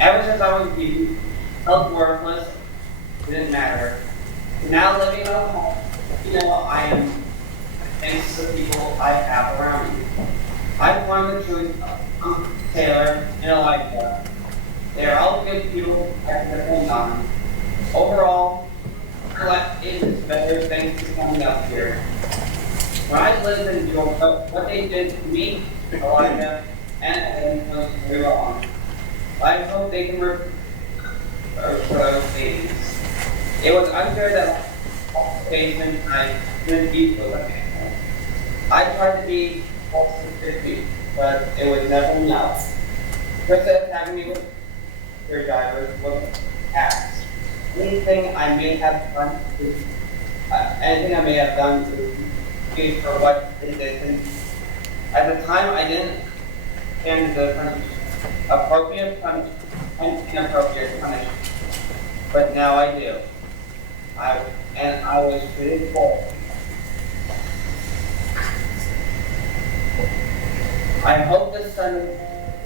Ever since I was beaten, felt worthless, didn't matter. Now living at home, I am thanks to the people I have around me. I've learned the truth of Taylor and Elijah. They are all good people I can depend on. Overall, it is better thanks to coming up here. When I lived in Georgia, what they did to me, Elijah, and Ellen was very wrong. I hope they can for those things. It was unfair that probation I couldn't beat with a man. I tried to be close to 50, but it was never enough. Krista attacking me with their drivers was acts. Anything I may have done to be for what they did. At the time, I didn't stand the appropriate punishment and inappropriate punishment, but now I do. I was treated poorly. I hope the son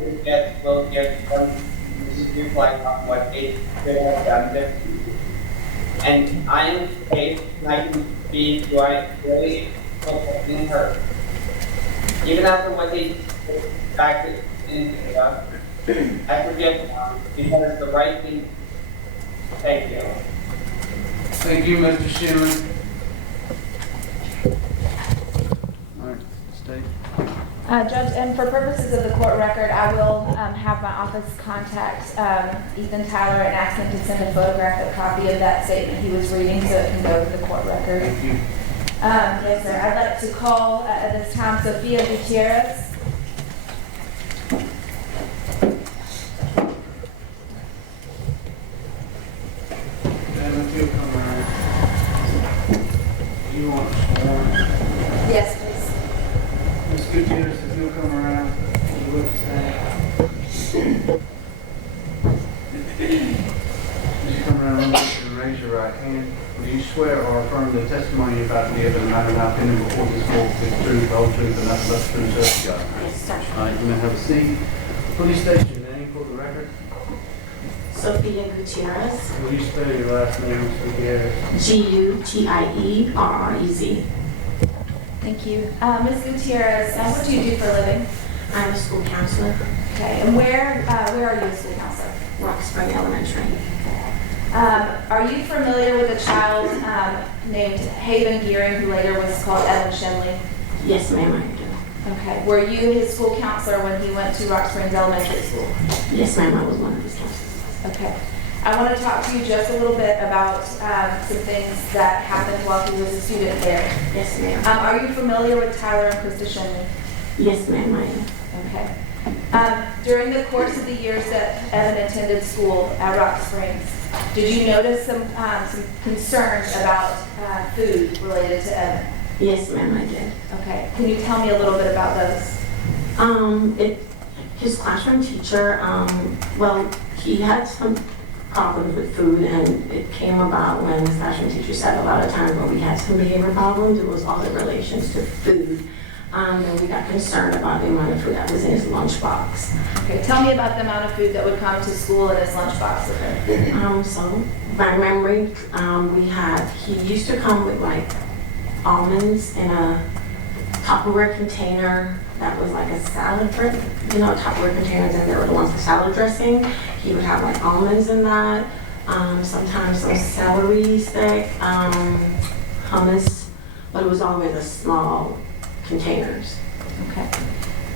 will get some reflect on what they could have done differently. And I am safe and I can be who I really in her. Even after what they back in I forgive them because it's the right thing. Thank you. Thank you, Mr. Schindley. All right, State. Judge, and for purposes of the court record, I will have my office contact Ethan Tyler and ask him to send a photographic copy of that statement he was reading so it can go to the court record. Thank you. Yes, sir. I'd like to call at this time Sophia Gutierrez. If you'll come around. You want to sworn? Yes, please. Ms. Gutierrez, if you'll come around, you would stand. As you come around, and raise your right hand. Will you swear or affirm the testimony you're about to give in a matter of opinion before this court is the truth, the whole truth, and nothing but the truth, so help you God? Yes, sir. All right, you may have a seat. Please state your name for the record. Sophia Gutierrez, Will you spell your last name, Ms. Gutierrez? Gutierrez. Thank you. Ms. Gutierrez, what do you do for a living? I'm a school counselor, Okay, and where are you a school counselor? Rock Spring Elementary. Are you familiar with a child named Haven Gearing who later was called Evan Schindley? Yes, ma'am, I do. Okay, were you his school counselor when he went to Rock Springs Elementary School? Yes, ma'am, I was one of his counselors. Okay. I want to talk to you just a little bit about some things that happened while he was a student there. Yes, ma'am. Are you familiar with Tyler and Krista Schindley? Yes, ma'am, I am. Okay. During the course of the years that Evan attended school at Rock Springs, did you notice some concerns about food related to Evan? Yes, ma'am, I did. Okay. Can you tell me a little bit about those? His classroom teacher, he had some problems with food, and it came about when his classroom teacher said a lot of times when we had some behavior problems, it was all in relations to food. And we got concerned about the amount of food that was in his lunchbox. Okay, tell me about the amount of food that would come to school in his lunchbox with him. So, by memory, he used to come with like almonds in a Tupperware container that was like a salad dressing. Tupperware containers, and there were the ones for salad dressing. He would have like almonds in that. Sometimes some celery stick, hummus, but it was always a small containers. Okay.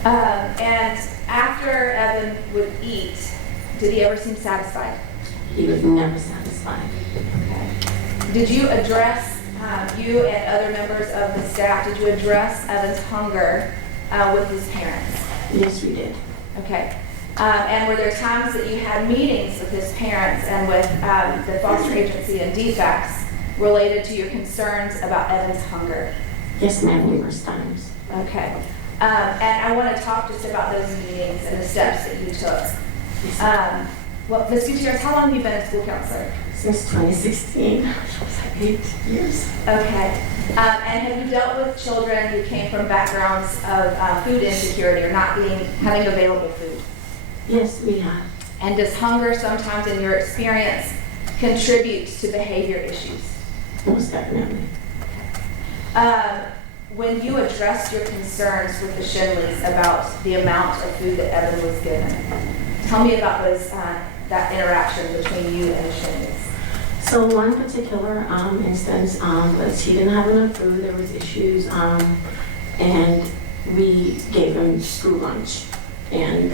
And after Evan would eat, did he ever seem satisfied? He was never satisfied. Okay. Did you address, you and other members of the staff, did you address Evan's hunger with his parents? Yes, we did. Okay. And were there times that you had meetings with his parents and with the foster agency and DFACS related to your concerns about Evan's hunger? Yes, ma'am, numerous times. Okay. And I want to talk just about those meetings and the steps that you took. Yes, well, Ms. Gutierrez, how long have you been a school counselor? since 2016. It was like 8 years. Okay. And have you dealt with children who came from backgrounds of food insecurity or not having available food? Yes, we have. And does hunger sometimes, in your experience, contribute to behavior issues? Most definitely. When you addressed your concerns with the Schindleys about the amount of food that Evan was given, tell me about that interaction between you and the Schindleys. So one particular instance was he didn't have enough food, there was issues, and we gave him school lunch. And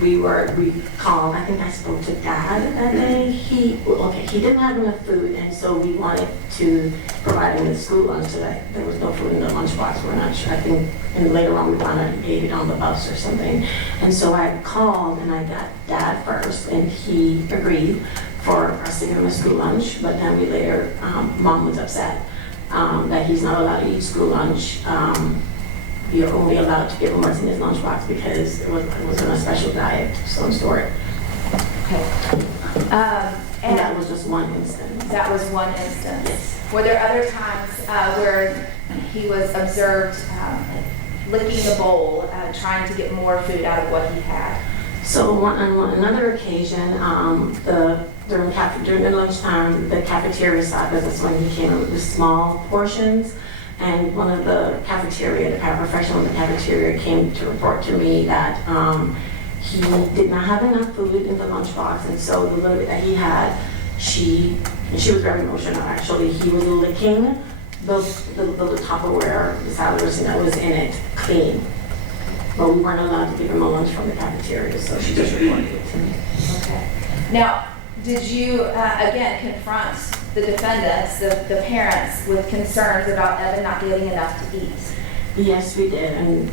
we called, I think I spoke to Dad that day. He didn't have enough food, and so we wanted to provide him with school lunch so that there was no food in the lunchbox. We're not sure, I think, and later on we found out he ate it on the bus or something. And so I called and I got Dad first, and he agreed for us to give him a school lunch, but then we later, Mom was upset that he's not allowed to eat school lunch. You're only allowed to give him what's in his lunchbox because it was on a special diet of some sort. Okay. And that was just one instance. That was one instance. Yes. Were there other times where he was observed licking the bowl, trying to get more food out of what he had? So on another occasion, during the lunchtime, the cafeteria side, that's when he came in with the small portions. And one of the paraprofessional in the cafeteria came to report to me that he did not have enough food in the lunchbox, and so the little bit that he had, she was very emotional actually. He was licking the Tupperware, the salad dressing that was in it, clean. But we weren't allowed to give him a lunch from the cafeteria, so she just reported it to me. Okay. Now, did you, again, confront the defendants, the parents, with concerns about Evan not getting enough to eat? Yes, we did, and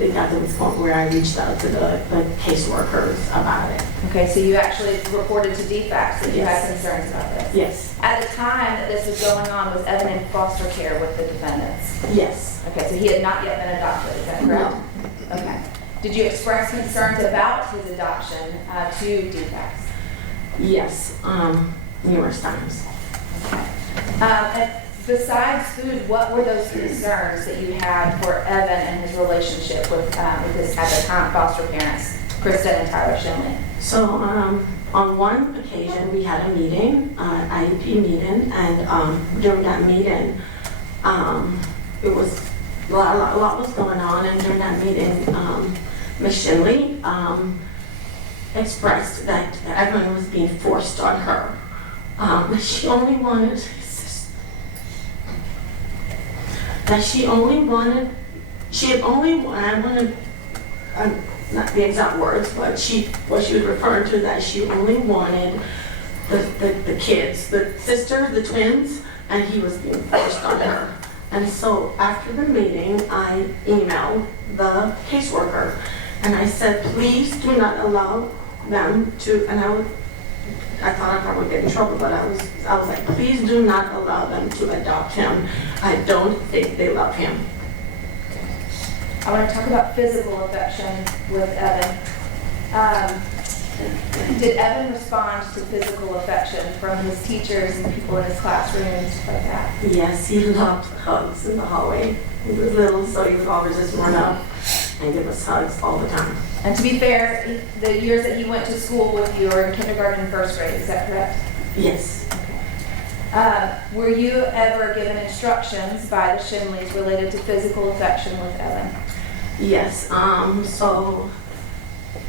it got to the point where I reached out to the caseworkers about it. Okay, so you actually reported to DFACS that you had Yes. concerns about this? Yes. At the time that this was going on, was Evan in foster care with the defendants? Yes. Okay, so he had not yet been adopted, is that correct? No. Okay. Did you express concerns about his adoption to DFACS? Yes, numerous times. And besides food, what were those concerns that you had for Evan and his relationship with his, at the time, foster parents, Krista and Tyler Schindley? So on one occasion, we had a meeting, IEP meeting, and during that meeting, it was a lot was going on, and during that meeting, Ms. Schindley expressed that everyone was being forced on her. She only wanted, not the exact words, but what she was referring to, that she only wanted the kids, the sisters, the twins, and he was being forced on her. And so after the meeting, I emailed the caseworker, and I said, please do not allow them to, and I thought I'd probably get in trouble, but I was like, please do not allow them to adopt him. I don't think they love him. I want to talk about physical affection with Evan. Did Evan respond to physical affection from his teachers and people in his classroom and stuff like that? Yes, he loved hugs in the hallway. He was little, so he would always just run up and give us hugs all the time. And to be fair, the years that he went to school with you were in kindergarten and first grade, is that correct? Yes. Okay. Were you ever given instructions by the Schindleys related to physical affection with Evan? Yes, so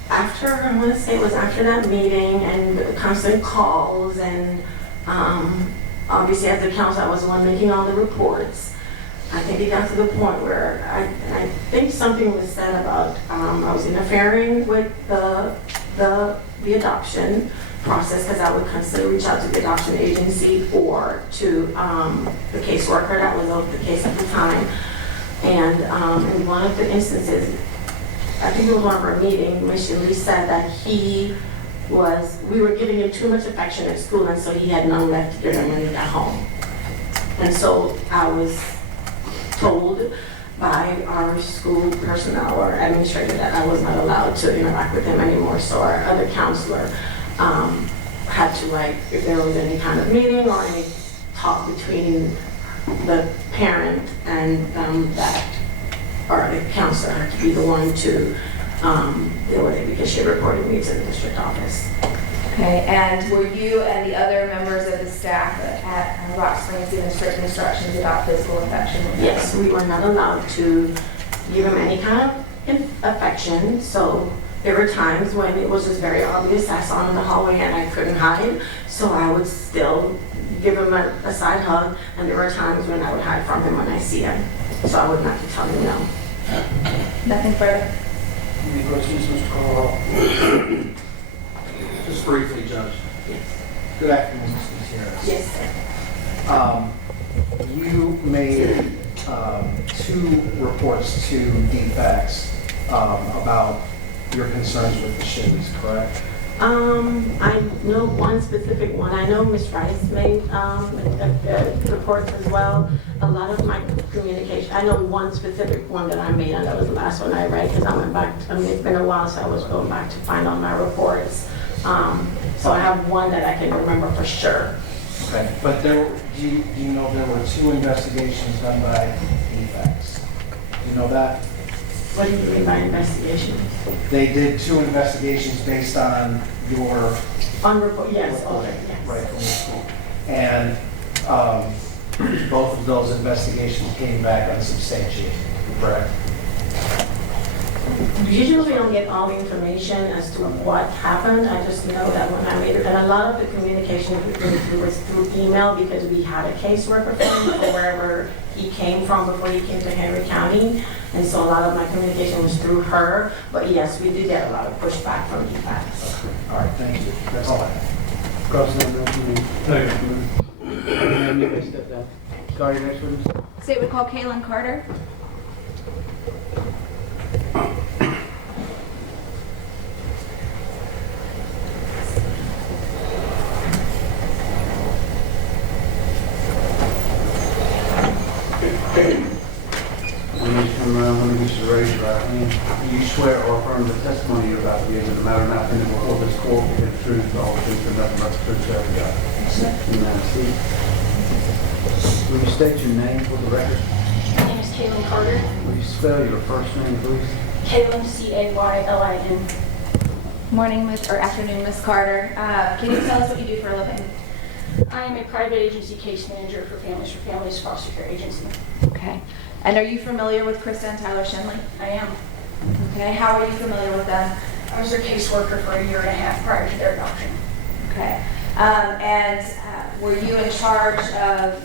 after, I want to say it was after that meeting and the constant calls, and obviously as the counselor, I was the one making all the reports. I think it got to the point where I think something was said about I was interfering with the adoption process, because I would constantly reach out to the adoption agency or to the caseworker that was over the case at the time. And in one of the instances, I think it was one of our meetings, Ms. Schindley said that we were giving him too much affection at school, and so he had none left to give him when he got home. And so I was told by our school personnel or administrator that I was not allowed to interact with him anymore. So our other counselor had to, like, if there was any kind of meeting or any talk between the parent and that, or the counselor had to be the one to deal with it because she reported me to the district office. Okay, and were you and the other members of the staff at Rock Springs given strict instructions about physical affection? Yes, we were not allowed to give him any kind of affection, so there were times when it was just very obvious. I saw him in the hallway and I couldn't hide, so I would still give him a side hug, and there were times when I would hide from him when I see him, so I would not be telling no. Nothing further? Any questions, Mr. Carlisle? Just briefly, Judge. Yes. Good afternoon, Mr. Gutierrez. Yes, sir. You made 2 reports to defects about your concerns with the Schindleys, correct? I know one specific one. I know Ms. Rice made reports as well. A lot of my communication, I know one specific one that I made, and that was the last one I read because I went back, it's been a while, so I was going back to find all my reports. So I have one that I can remember for sure. Okay, but do you know there were 2 investigations done by defects? Do you know that? What do you mean by investigations? They did 2 investigations based on your On report, yes, okay, yes. right from the school. And both of those investigations came back unsubstantiated, correct? Usually we don't get all the information as to what happened. I just know that when I made it, and a lot of the communication was through email because we had a caseworker for him or wherever he came from before he came to Henry County. And so a lot of my communication was through her. But yes, we did get a lot of pushback from defects. All right, thank you. That's all I have. Step down. Sorry, next witness. State would call Kaylin Carter. When you come around, let me get you to raise your right hand. Do you swear or affirm the testimony you're about to give in the matter not pending before this court will be the truth, the whole truth, and nothing but the truth, so help you God? You may have a seat. Will you state your name for the record? My name is Kaylin Carter. Will you spell your first name, please? Kaylin, C-A-Y-L-I-N. Morning, or afternoon, Miss Carter. Can you tell us what you do for a living? I am a private agency case manager for Families Foster Care Agency. Okay. And are you familiar with Krista and Tyler Schindley? I am. Okay. How are you familiar with them? I was their caseworker for 1.5 years prior to their adoption. Okay. Were you in charge of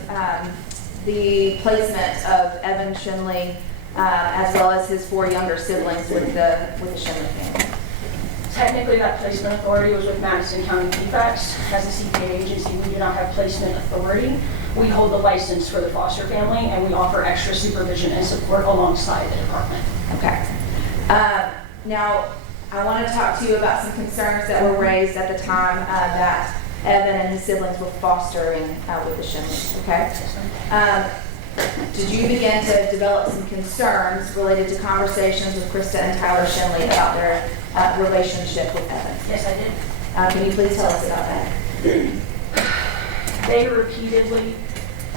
the placement of Evan Schindley as well as his 4 younger siblings with the Schindley family? Technically, that placement authority was with Madison County DFACS. As a CPA agency, we do not have placement authority. We hold the license for the foster family, and we offer extra supervision and support alongside the department. Okay. Now, I want to talk to you about some concerns that were raised at the time that Evan and his siblings were fostering with the Schindleys, okay? Did you begin to develop some concerns related to conversations with Krista and Tyler Schindley about their relationship with Evan? Yes, I did. Can you please tell us about that? They repeatedly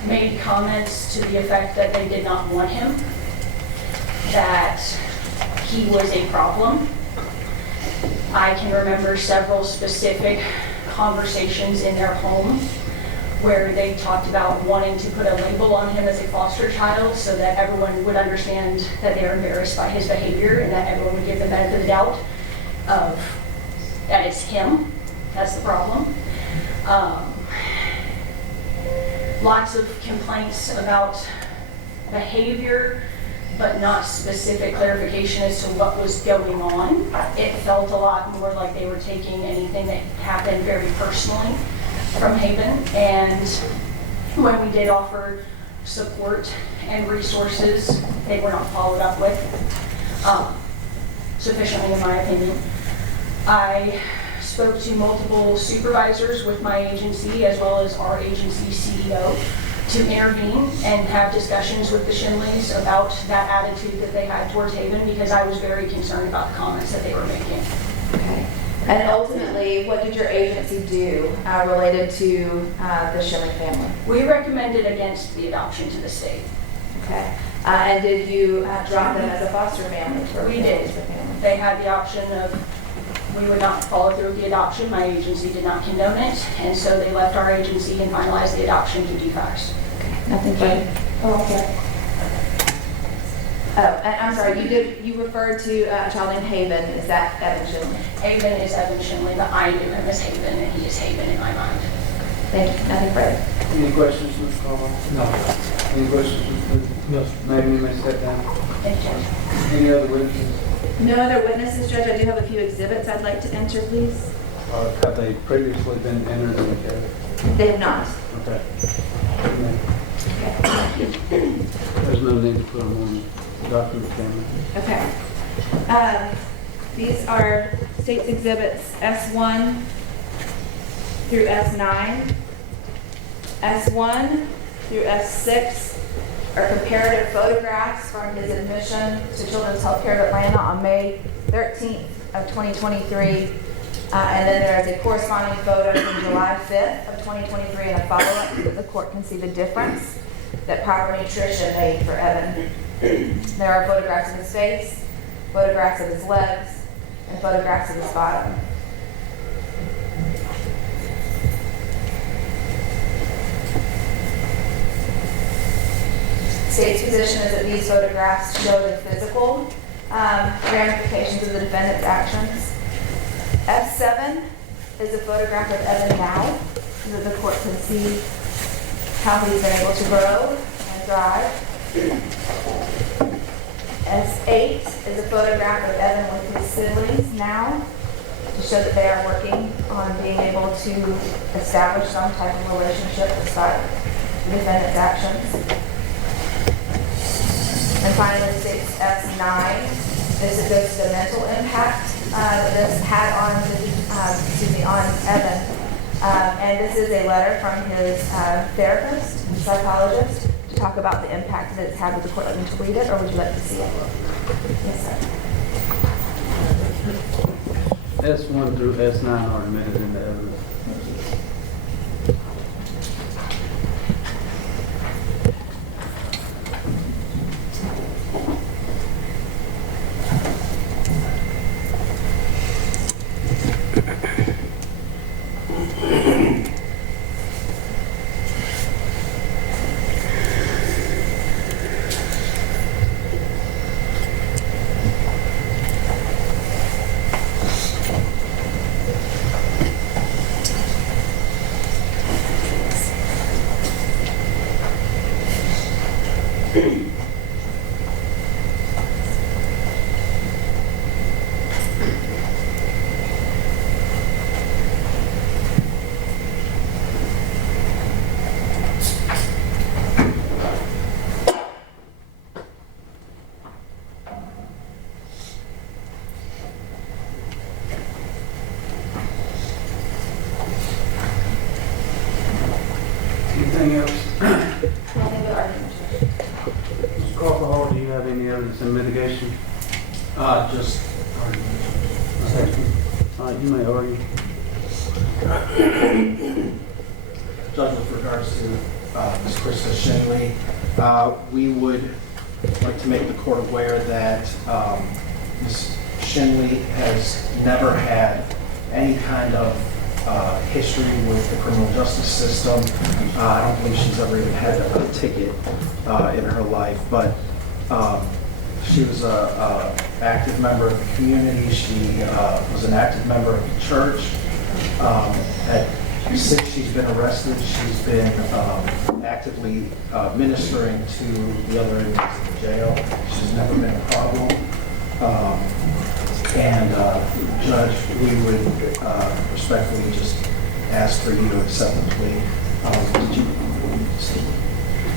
made comments to the effect that they did not want him, that he was a problem. I can remember several specific conversations in their home where they talked about wanting to put a label on him as a foster child so that everyone would understand that they are embarrassed by his behavior and that everyone would give the benefit of the doubt of that it's him, that's the problem. Lots of complaints about behavior, but not specific clarification as to what was going on. It felt a lot more like they were taking anything that happened very personally from Haven. And when we did offer support and resources, they were not followed up with sufficiently, in my opinion. I spoke to multiple supervisors with my agency as well as our agency CEO to intervene and have discussions with the Schindleys about that attitude that they had towards Haven, because I was very concerned about the comments that they were making. Okay. And ultimately, what did your agency do related to the Schindley family? We recommended against the adoption to the state. Okay. And did you drop them as a foster family? We did. Family? They had the option of, we would not follow through with the adoption. My agency did not condone it, and so they left our agency and finalized the adoption to DFACS. Nothing but, oh, okay. Oh, and I'm sorry, you referred to a child named Haven. Is that Evan Schindley? Haven is Evan Schindley, but I knew him as Haven, and he is Haven in my mind. Thank you. Nothing further. Any questions, Mr. Caldwell? No. Any questions, Mr. No. Maybe you may step down. Thank you. Any other witnesses? No other witnesses, Judge. I do have a few exhibits I'd like to enter, please. Have they previously been entered in the case? They have not. Okay. There's no need to put them on the document camera. Okay. These are State's Exhibits S1 through S9. S1 through S6 are comparative photographs from his admission to Children's Healthcare of Atlanta on May 13th of 2023. And then there is a corresponding photo from July 5th of 2023 and a follow-up so that the court can see the difference that proper nutrition made for Evan. There are photographs of his face, photographs of his legs, and photographs of his bottom. State's position is that these photographs show the physical ramifications of the defendant's actions. F7 is a photograph of Evan now, so that the court can see how he's been able to grow and thrive. S8 is a photograph of Evan with his siblings now, to show that they are working on being able to establish some type of relationship despite the defendant's actions. And finally, State's S9, this goes to the mental impact that this had on on Evan. And this is a letter from his therapist, psychologist, to talk about the impact that it's had with the court. Let me to read it, or would you like to see it? Yes, sir. S1 through S9 are admitted into evidence. Anything else? Nothing but argument. Mr. Crawford, do you have any evidence in mitigation? Just All right, you may argue. Judge, with regards to Ms. Krista Schindley, we would like to make the court aware that Ms. Schindley has never had any kind of history with the criminal justice system. I don't believe she's ever even had a ticket in her life, but she was an active member of the community. She was an active member of the church. Since she's been arrested, she's been actively ministering to the other inmates in the jail. She's never been a problem. Judge, we would respectfully just ask for you to accept the plea.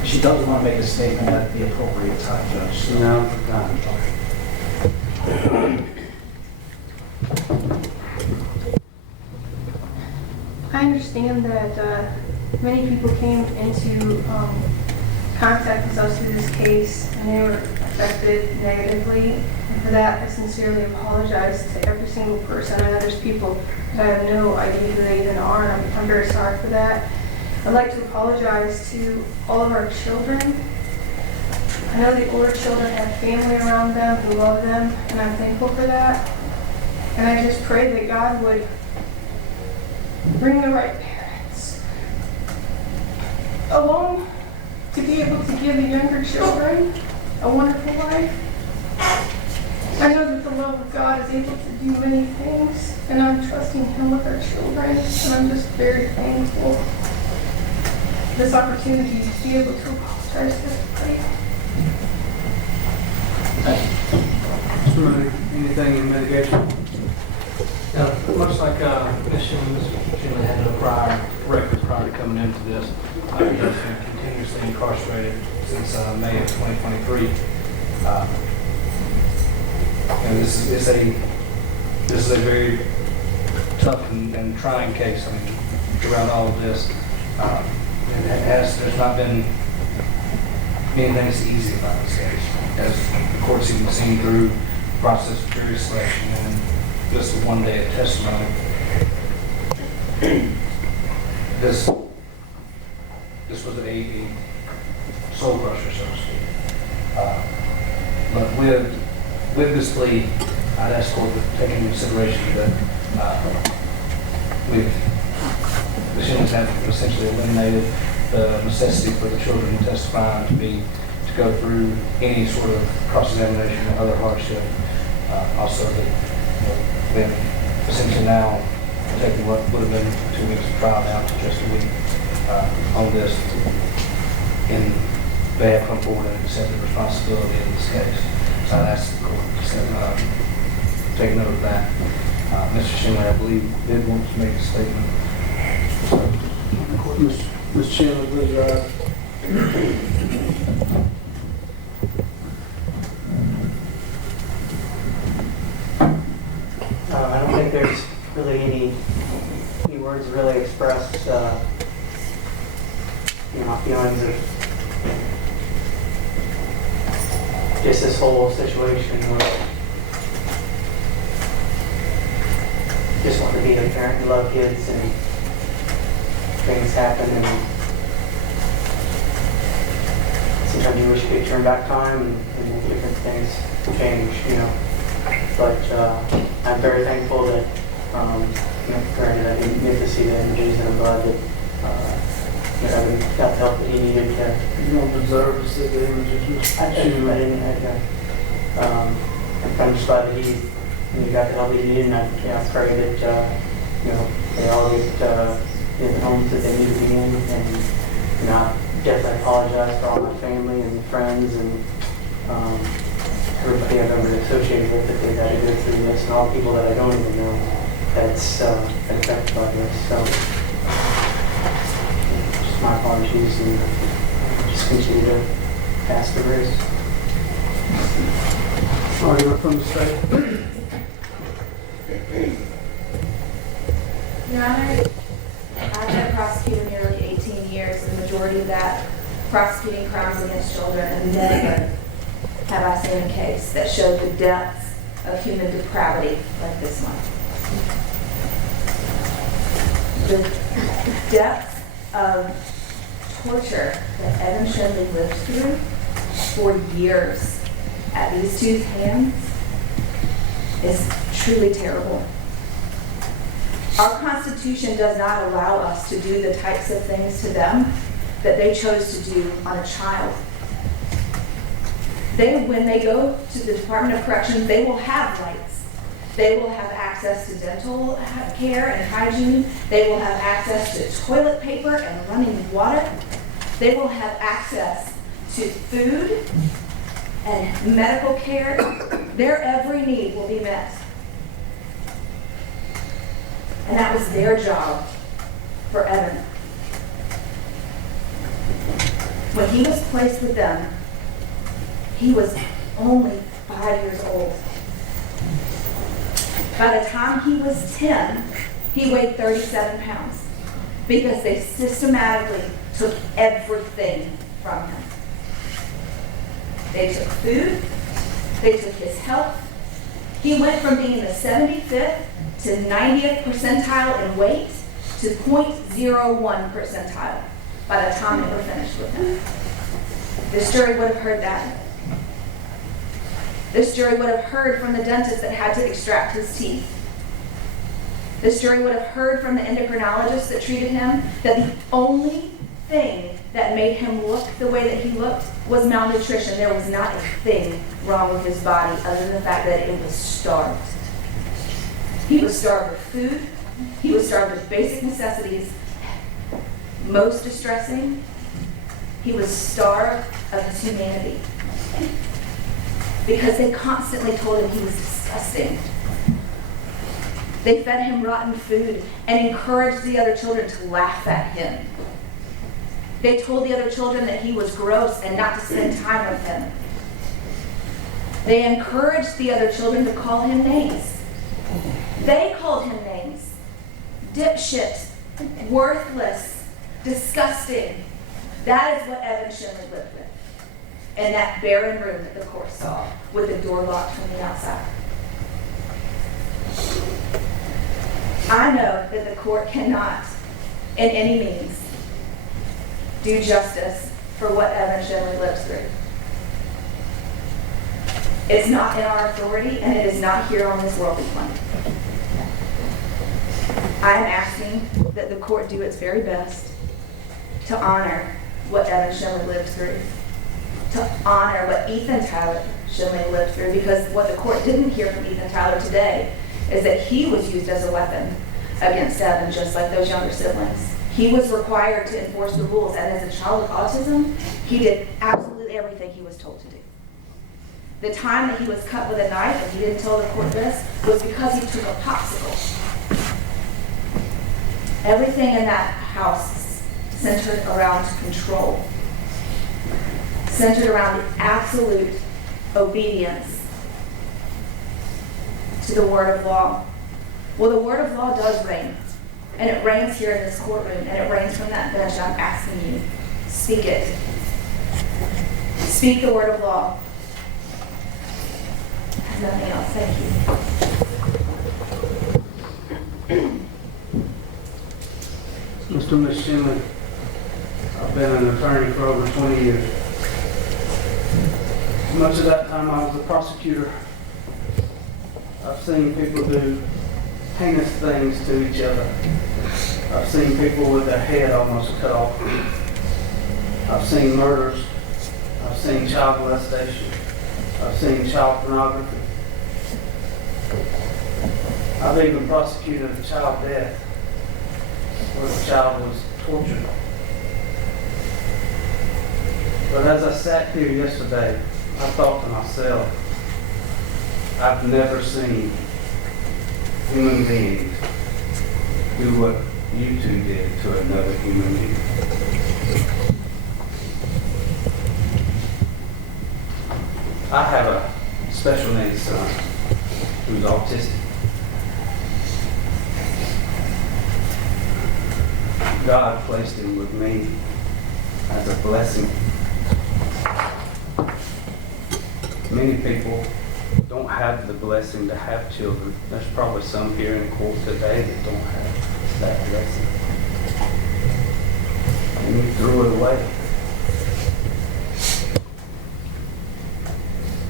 She doesn't want to make a statement at the appropriate time, Judge. So No, time. I understand that many people came into contact with us through this case and they were affected negatively. And for that, I sincerely apologize to every single person. I know there's people that I have no idea who they even are, and I'm very sorry for that. I'd like to apologize to all of our children. I know the older children have family around them who love them, and I'm thankful for that. And I just pray that God would bring the right parents along to be able to give the younger children a wonderful life. I know that the love of God is able to do many things, and I'm trusting Him with our children, and I'm just very thankful for this opportunity to be able to apologize to everybody. Anything in mitigation? Much like Ms. Schindley had no prior record prior to coming into this, he's been continuously incarcerated since May of 2023. And this is a very tough and trying case. I mean, throughout all of this, there's not been anything that's easy about this case. As the court's even seen through the process of jury selection and just the one day of testimony. This was a soul crusher, so to speak. But with this plea, I'd ask the court to take into consideration that the Schindleys have essentially eliminated the necessity for the children testifying to go through any sort of cross-examination or other hardship. Also, that then essentially now taking what would have been 2 weeks of trial down to just a week on this, and they have come forward and accepted responsibility in this case. So I'd ask the court to take note of that. Mr. Schindley, I believe, did want to make a statement. So, Ms. Schindley, please rise. I don't think there's really any words really expressed, my feelings of just this whole situation where just want to be a parent and love kids, and things happen, and sometimes you wish you could turn back time and make different things change, But I'm very thankful that, granted, I didn't get to see the images, and I'm glad that Evan got the help that he needed to. You don't deserve to see the images. I didn't. I'm just glad that he got the help that he needed, and I pray that they all get in the homes that they need to be in, and I definitely apologize for all my family and friends and everybody I've ever associated with that they've had to go through this, and all the people that I don't even know that's been affected by this. So just my apologies, and just continue to pass the grace. Argument from the state. Your Honor, I've been a prosecutor nearly 18 years, the majority of that prosecuting crimes against children, and never have I seen a case that showed the depths of human depravity like this one. The depths of torture that Evan Schindley lived through for years at these two hands is truly terrible. Our Constitution does not allow us to do the types of things to them that they chose to do on a child. When they go to the Department of Corrections, they will have rights. They will have access to dental care and hygiene. They will have access to toilet paper and running water. They will have access to food and medical care. Their every need will be met. And that was their job for Evan. When he was placed with them, he was only 5 years old. By the time he was 10, he weighed 37 pounds because they systematically took everything from him. They took food, they took his health. He went from being the 75th to 90th percentile in weight to 0.01 percentile by the time they were finished with him. This jury would have heard that. This jury would have heard from the dentist that had to extract his teeth. This jury would have heard from the endocrinologist that treated him that the only thing that made him look the way that he looked was malnutrition. There was not a thing wrong with his body other than the fact that it was starved. He was starved with food. He was starved with basic necessities. Most distressing, he was starved of his humanity. Because they constantly told him he was disgusting. They fed him rotten food and encouraged the other children to laugh at him. They told the other children that he was gross and not to spend time with him. They encouraged the other children to call him names. They called him names. Dipshit, worthless, disgusting. That is what Evan Schindley lived with. In that barren room that the court saw, with the door locked from the outside. I know that the court cannot, in any means, do justice for what Evan Schindley lives through. It's not in our authority, and it is not here on this worldly plane. I am asking that the court do its very best to honor what Evan Schindley lived through, to honor what Ethan Tyler Schindley lived through, because what the court didn't hear from Ethan Tyler today is that he was used as a weapon against Evan, just like those younger siblings. He was required to enforce the rules, and as a child with autism, he did absolutely everything he was told to do. The time that he was cut with a knife, and he didn't tell the court this, was because he took a popsicle. Everything in that house centered around control, centered around absolute obedience to the word of law. Well, the word of law does reign, and it reigns here in this courtroom, and it reigns from that bench. I'm asking you, speak it. Speak the word of law. Nothing else. Thank you. Mr. Ms. Schindley, I've been an attorney for over 20 years. Much of that time I was a prosecutor. I've seen people do heinous things to each other. I've seen people with their head almost cut off. I've seen murders. I've seen child molestation. I've seen child pornography. I've even prosecuted a child death where the child was tortured. But as I sat here yesterday, I thought to myself, I've never seen human beings do what you two did to another human being. I have a special needs son who's autistic. God placed him with me as a blessing. Many people don't have the blessing to have children. There's probably some here in court today that don't have that blessing. And you threw it away.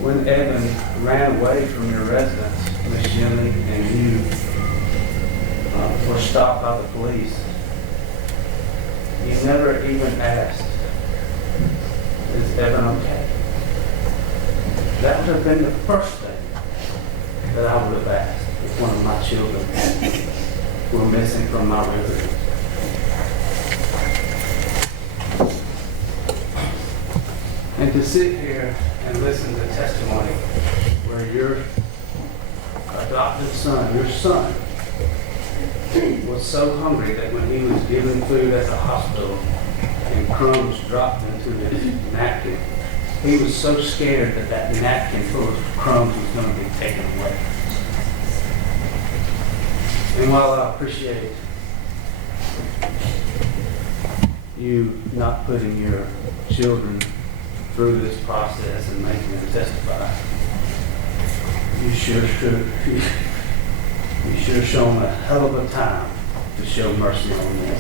When Evan ran away from your residence, Miss Schindley, and you were stopped by the police, you never even asked, is Evan okay? That would have been the first thing that I would have asked if one of my children were missing from my residence. And to sit here and listen to testimony where your adopted son, your son, was so hungry that when he was given food at the hospital and crumbs dropped into his napkin, he was so scared that that napkin full of crumbs was going to be taken away. And while I appreciate you not putting your children through this process and making them testify, you sure shown a hell of a time to show mercy on them.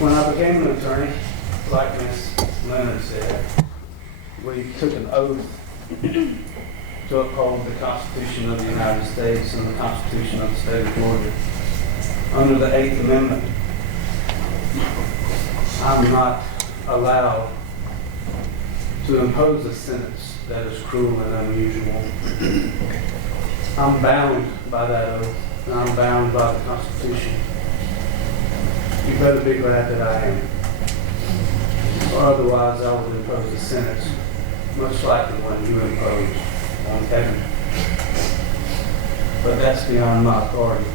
When I became an attorney, like Ms. Leonard said, where you took an oath to uphold the Constitution of the United States and the Constitution of the State of Georgia. Under the Eighth Amendment, I'm not allowed to impose a sentence that is cruel and unusual. I'm bound by that oath, and I'm bound by the Constitution. You better be glad that I am. Or otherwise I would impose a sentence, much like the one you imposed on Kevin. But that's beyond my authority.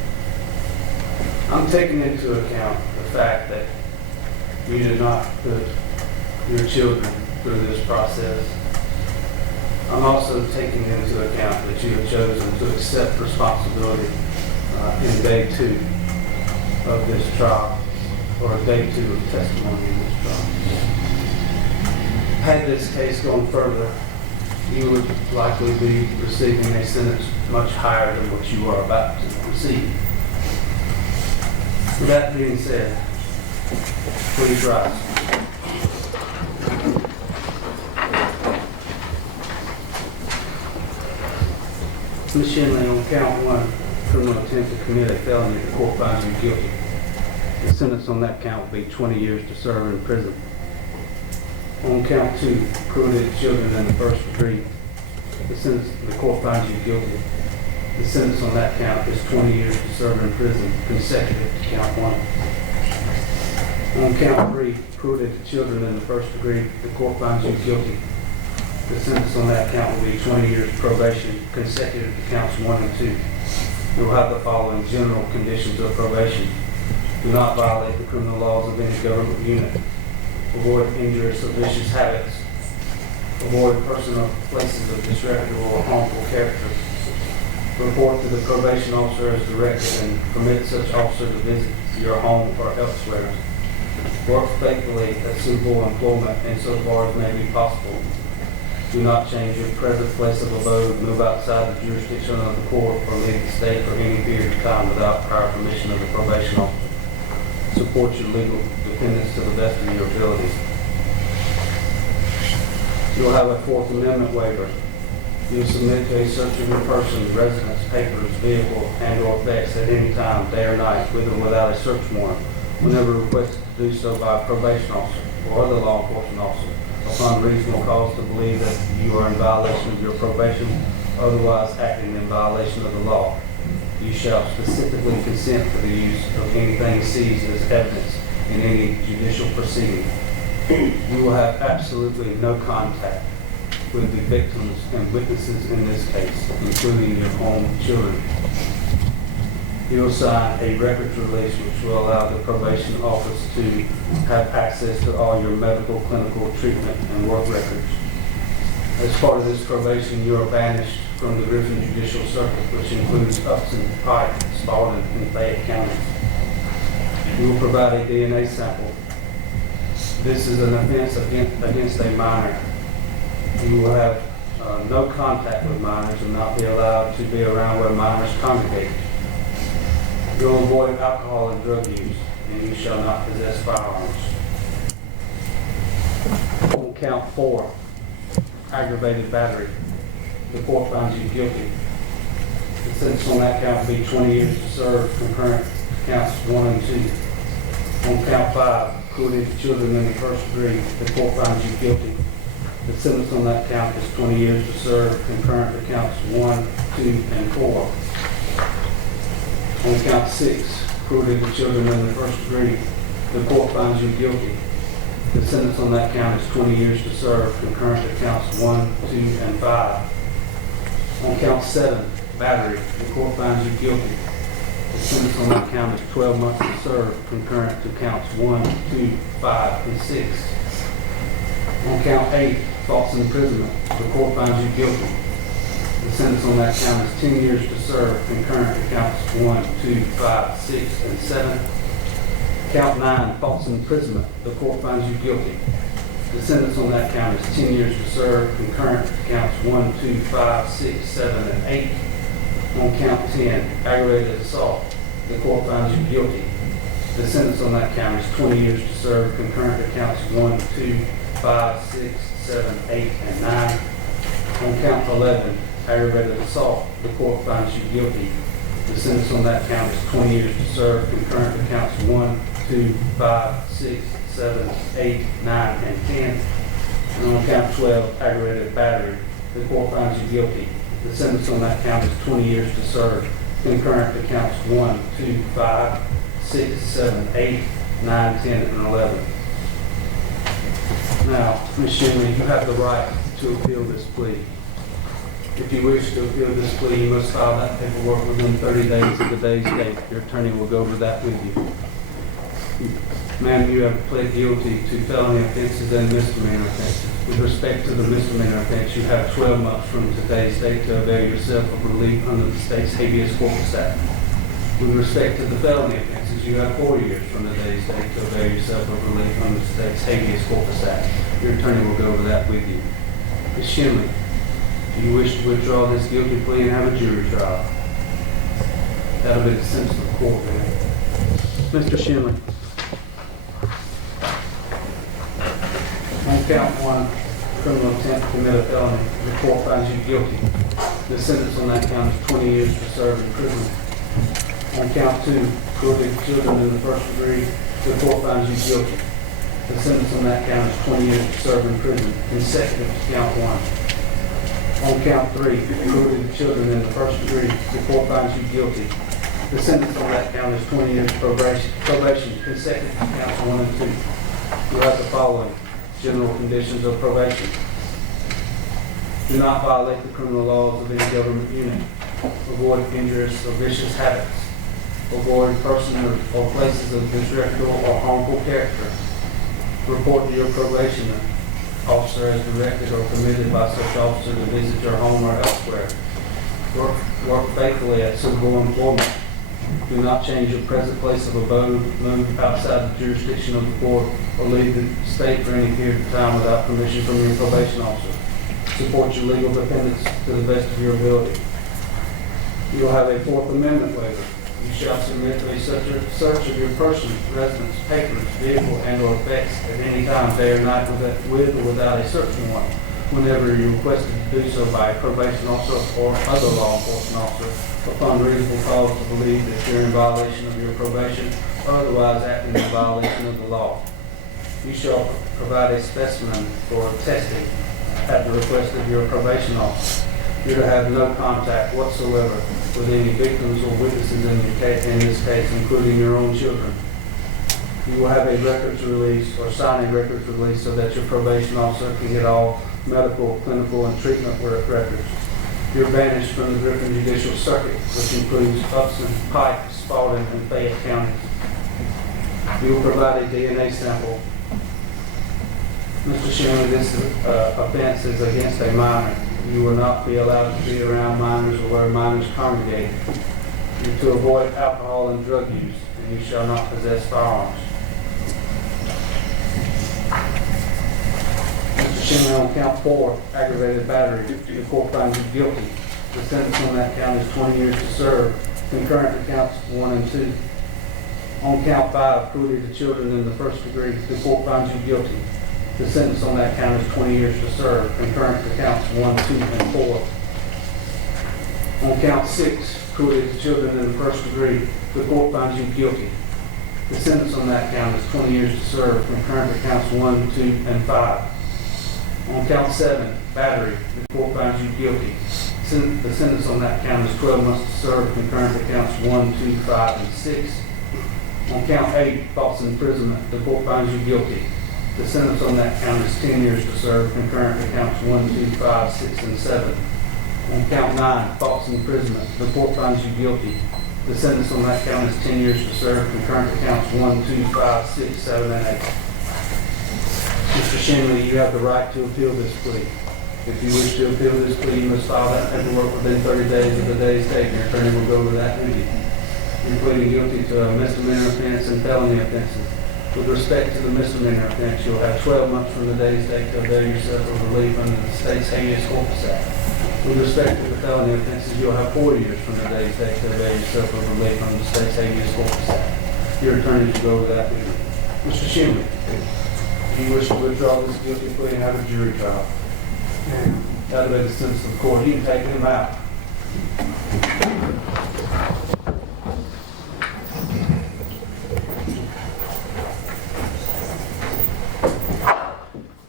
I'm taking into account the fact that you did not put your children through this process. I'm also taking into account that you have chosen to accept responsibility in day 2 of this trial, or day 2 of testimony in this trial. Had this case gone further, you would likely be receiving a sentence much higher than what you are about to receive. With that being said, please rise. Ms. Schindley, on count 1, criminal attempt to commit a felony, the court finds you guilty. The sentence on that count will be 20 years to serve in prison. On count 2, cruelty to children in the first degree, the court finds you guilty. The sentence on that count is 20 years to serve in prison, consecutive to count 1. On count 3, cruelty to children in the first degree, the court finds you guilty. The sentence on that count will be 20 years probation, consecutive to counts 1 and 2. You will have the following general conditions of probation. Do not violate the criminal laws of any government unit. Avoid injurious or vicious habits. Avoid personal places of disreputable or harmful character. Report to the probation officer as directed and permit such officer to visit your home or elsewhere. Work faithfully at suitable employment insofar as may be possible. Do not change your present place of abode, move outside the jurisdiction of the court, or leave the state for any period of time without prior permission of the probation officer. Support your legal dependents to the best of your ability. You'll have a Fourth Amendment waiver. You'll submit to a search of your person, residence, papers, vehicle, and/or effects at any time, day or night, with or without a search warrant, whenever requested to do so by a probation officer or other law enforcement officer, upon reasonable cause to believe that you are in violation of your probation, otherwise acting in violation of the law. You shall specifically consent to the use of anything seized as evidence in any judicial proceeding. You will have absolutely no contact with the victims and witnesses in this case, including your own children. You will sign a records release which will allow the probation office to have access to all your medical, clinical, treatment, and work records. As part of this probation, you are banished from the Griffin Judicial Circuit, which includes Upton, Pike, Spalding, and Fayette counties. You will provide a DNA sample. This is an offense against a minor. You will have no contact with minors and not be allowed to be around where minors congregate. You will avoid alcohol and drug use, and you shall not possess firearms. On count 4, aggravated battery, the court finds you guilty. The sentence on that count will be 20 years to serve, concurrent to counts 1 and 2. On count 5, cruelty to children in the first degree, the court finds you guilty. The sentence on that count is 20 years to serve, concurrent to counts 1, 2, and 4. On count 6, cruelty to children in the first degree, the court finds you guilty. The sentence on that count is 20 years to serve, concurrent to counts 1, 2, and 5. On count 7, battery, the court finds you guilty. The sentence on that count is 12 months to serve, concurrent to counts 1, 2, 5, and 6. On count 8, false imprisonment, the court finds you guilty. The sentence on that count is 10 years to serve, concurrent to counts 1, 2, 5, 6, and 7. Count 9, false imprisonment, the court finds you guilty. The sentence on that count is 10 years to serve, concurrent to counts 1, 2, 5, 6, 7, and 8. On count 10, aggravated assault, the court finds you guilty. The sentence on that count is 20 years to serve, concurrent to counts 1, 2, 5, 6, 7, 8, and 9. On count 11, aggravated assault, the court finds you guilty. The sentence on that count is 20 years to serve, concurrent to counts 1, 2, 5, 6, 7, 8, 9, and 10. And on count 12, aggravated battery, the court finds you guilty. The sentence on that count is 20 years to serve, concurrent to counts 1, 2, 5, 6, 7, 8, 9, 10, and 11. Now, Ms. Schindley, you have the right to appeal this plea. If you wish to appeal this plea, you must file that paperwork within 30 days of the day's date. Your attorney will go over that with you. Ma'am, you have pled guilty to felony offenses and misdemeanor offenses. With respect to the misdemeanor offense, you have 12 months from today's date to avail yourself of relief under the state's habeas corpus act. With respect to the felony offenses, you have 4 years from today's date to avail yourself of relief under the state's habeas corpus act. Your attorney will go over that with you. Ms. Schindley, do you wish to withdraw this guilty plea and have a jury trial? That'll be the sentence of the court, then. Mr. Schindley. On count 1, criminal attempt to commit a felony, the court finds you guilty. The sentence on that count is 20 years to serve in prison. On count 2, cruelty to children in the first degree, the court finds you guilty. The sentence on that count is 20 years to serve in prison, consecutive to count 1. On count 3, cruelty to children in the first degree, the court finds you guilty. The sentence on that count is 20 years probation, consecutive to counts 1 and 2. You have the following general conditions of probation. Do not violate the criminal laws of any government unit. Avoid injurious or vicious habits. Avoid persons or places of disreputable or harmful character. Report to your probation officer as directed or permitted by such officer to visit your home or elsewhere. Work faithfully at suitable employment. Do not change your present place of abode, move outside the jurisdiction of the court, or leave the state for any period of time without permission from your probation officer. Support your legal dependents to the best of your ability. You will have a Fourth Amendment waiver. You shall submit to a search of your person, residence, papers, vehicle, and/or effects at any time, day or night, with or without a search warrant, whenever you're requested to do so by a probation officer or other law enforcement officer, upon reasonable cause to believe that you're in violation of your probation or otherwise acting in violation of the law. You shall provide a specimen for testing at the request of your probation officer. You're to have no contact whatsoever with any victims or witnesses in this case, including your own children. You will have a records release or sign a records release so that your probation officer can get all medical, clinical, and treatment records. You're banished from the Griffin Judicial Circuit, which includes Upson, Pike, Spalding, and Fayette counties. You will provide a DNA sample. Mr. Schindley, this offense is against a minor. You will not be allowed to be around minors or where minors congregate. You're to avoid alcohol and drug use, and you shall not possess firearms. Mr. Schindley, on count 4, aggravated battery, the court finds you guilty. The sentence on that count is 20 years to serve, concurrent to counts 1 and 2. On count 5, cruelty to children in the first degree, the court finds you guilty. The sentence on that count is 20 years to serve, concurrent to counts 1, 2, and 4. On count 6, cruelty to children in the first degree, the court finds you guilty. The sentence on that count is 20 years to serve, concurrent to counts 1, 2, and 5. On count 7, battery, the court finds you guilty. The sentence on that count is 12 months to serve, concurrent to counts 1, 2, 5, and 6. On count 8, false imprisonment, the court finds you guilty. The sentence on that count is 10 years to serve, concurrent to counts 1, 2, 5, 6, and 7. On count 9, false imprisonment, the court finds you guilty. The sentence on that count is 10 years to serve, concurrent to counts 1, 2, 5, 6, 7, and 8. Mr. Schindley, you have the right to appeal this plea. If you wish to appeal this plea, you must file that paperwork within 30 days of the day's date, and your attorney will go over that with you. You're pleading guilty to a misdemeanor offense and felony offenses. With respect to the misdemeanor offense, you'll have 12 months from the day's date to avail yourself of relief under the state's habeas corpus act. With respect to the felony offenses, you'll have 4 years from the day's date to avail yourself of relief under the state's habeas corpus act. Your attorney will go over that with you. Mr. Schindley, you wish to withdraw this guilty plea and have a jury trial. And that'll be the sentence of the court. You can take him out.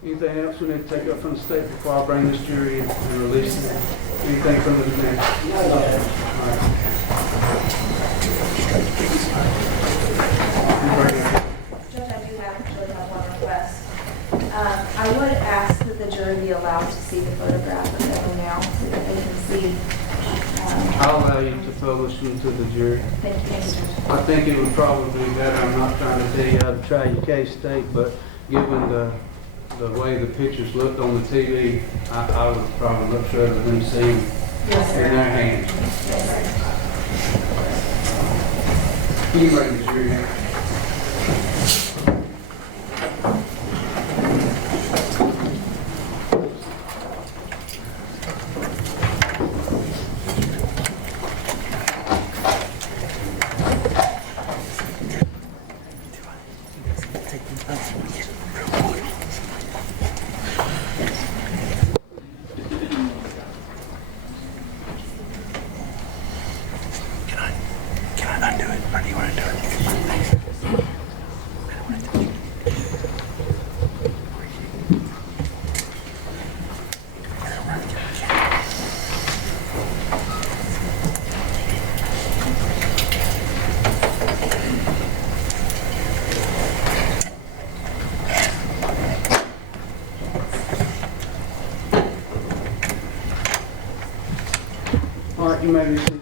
Anything else we need to take up from the state before I bring this jury in and release them? Anything from the defense? No. All right. Judge, I do actually have one request. I would ask that the jury be allowed to see the photograph of Evan now so that they can see. I'll allow you to publish them to the jury. Thank you, Judge. I think it would probably be better, I'm not trying to tell you how to try your case, State, but given the way the pictures looked on the TV, I would probably look rather than see them in their hands. You can bring the jury in. All right, you may be seated.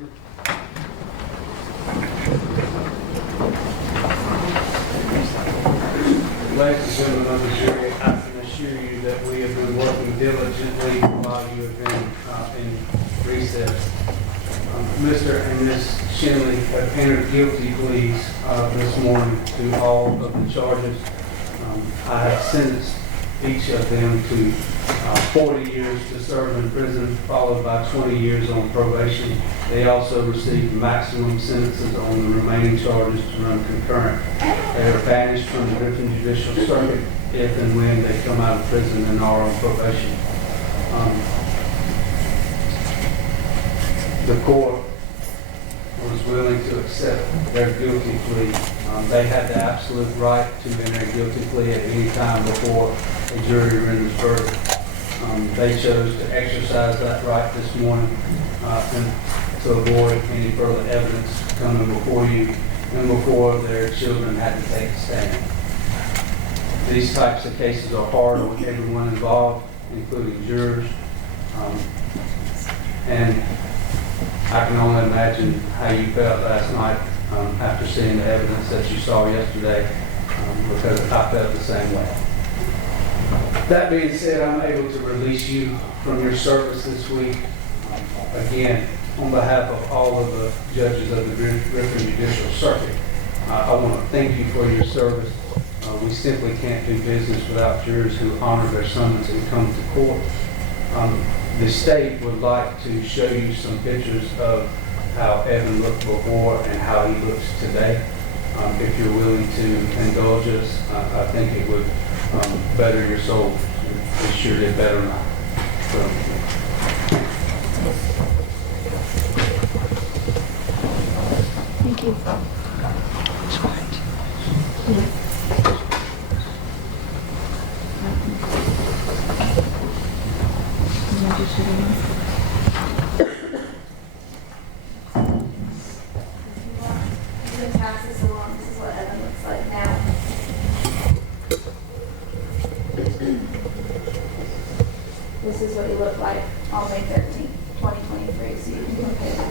Ladies and gentlemen of the jury, I can assure you that we have been working diligently while you have been in recess. Mr. and Ms. Schindley have entered guilty pleas this morning to all of the charges. I have sentenced each of them to 40 years to serve in prison, followed by 20 years on probation. They also received maximum sentences on the remaining charges to run concurrent. They are banished from the Defendant Judicial Circuit if and when they come out of prison and are on probation. The court was willing to accept their guilty plea. They had the absolute right to enter a guilty plea at any time before a jury renders verdict. They chose to exercise that right this morning and to avoid any further evidence coming before you and before their children had to take a stand. These types of cases are hard on everyone involved, including jurors. And I can only imagine how you felt last night after seeing the evidence that you saw yesterday, because I felt the same way. That being said, I'm able to release you from your service this week. Again, on behalf of all of the judges of the Griffin Judicial Circuit, I want to thank you for your service. We simply can't do business without jurors who honor their summons and come to court. The state would like to show you some pictures of how Evan looked before and how he looks today. If you're willing to indulge us, I think it would better your soul. It sure did better now. Thank you. You can pass this along. This is what Evan looks like now. This is what he looked like on May 13th, 2023, so you can compare that.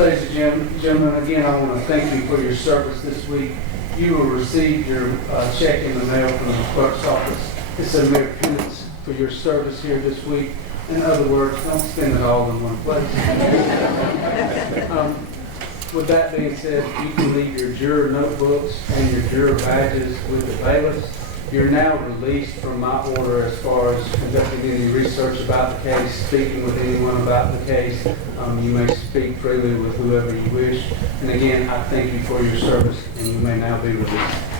Ladies and gentlemen, again, I want to thank you for your service this week. You will receive your check in the mail from the clerk's office. It's a mere penance for your service here this week. In other words, don't spend it all in one place. With that being said, you can leave your juror notebooks and your juror badges with the bailiffs. You're now released from my order as far as conducting any research about the case, speaking with anyone about the case. You may speak freely with whoever you wish. And again, I thank you for your service, and you may now be released.